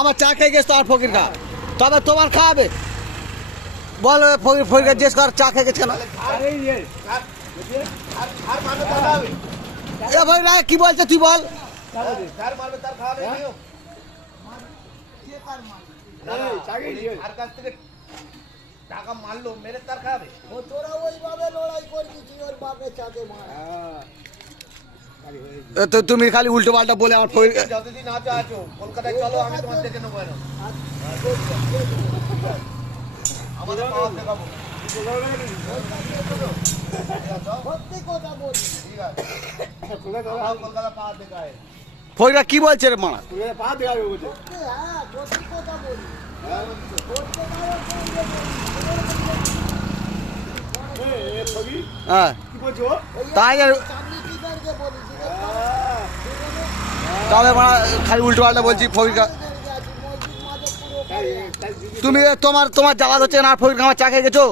আমার চা খেয়ে গেছে তোমার ফকির খা, তবে তোমার খাওয়াবে। বল ফকির ফকিরকে জিজ্ঞেস কর চা খেয়ে গেছে কেন। এ ভাই রায় কি বলছে তুই বল। টাকা মারলো মেরে তার খাবে। তোরা ওইভাবে লড়াই করছিস ওর বাপের সাথে মার। তো তুমি খালি উল্টো পাল্টা বলে আমার ফকির। যতদিন আছো আছো, কলকাতায় চলো, আমি তোমার দেখে নেবো। আমাদের পাওয়ার দেখাবো। সত্যি কথা বলছি। ঠিক আছে, কলকাতা পাওয়ার দেখায়। ফকিরা কি বলছে রে মারা? পা দেখাবে বলছে। সত্যি, হ্যাঁ সত্যি কথা বলছি। হ্যাঁ তাই আর চাঁদনি টিচারকে বলেছি রে, তবে মারা খালি উল্টো পাল্টা বলছি ফকির। মসজিদ মাঝে পুরো পড়ে আছে। তুমি তোমার জ্বালা হচ্ছে না, ফকির আমার চা খেয়ে গেছো।